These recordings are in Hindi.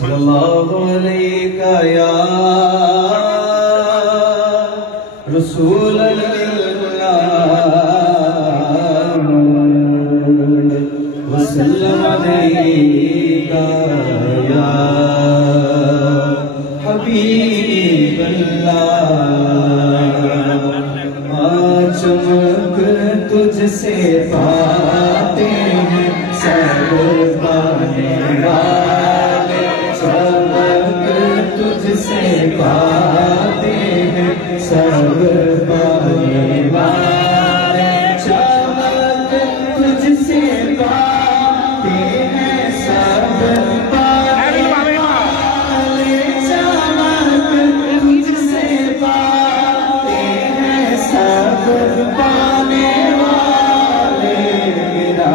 सल्लल्लाहु अलैका या रसूल अल्लाह वसल्लम अलैका या हबीब अल्लाह। चमक तुझसे पाते हैं सब पाने वाले, चमक तुझसे पाते हैं सब पाने वाले, चमक तुझसे पाते हैं सब पाने वाले, चमक तुझसे पाते हैं सब पाने वाले। मेरा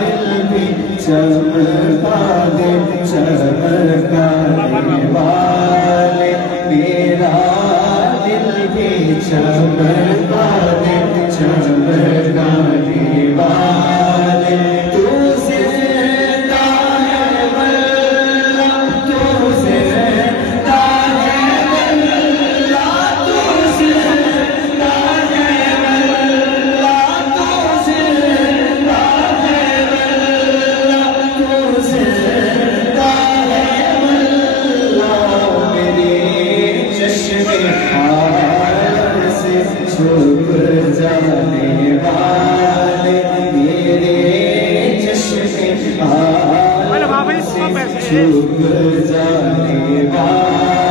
दिल भी चमका दे चमकाने वाले, मेरा दिल भी चमका दे चमकाने वाले। तू जिंदा है वल्लाह, तू जिंदा है वल्लाह, तू जिंदा है वल्लाह, तू जिंदा है वल्लाह, तू जिंदा है वल्लाह। मेरे चश्मे हाल से छुप जाने वाले, मेरे चश्मे हाल से छुप जाने वाले।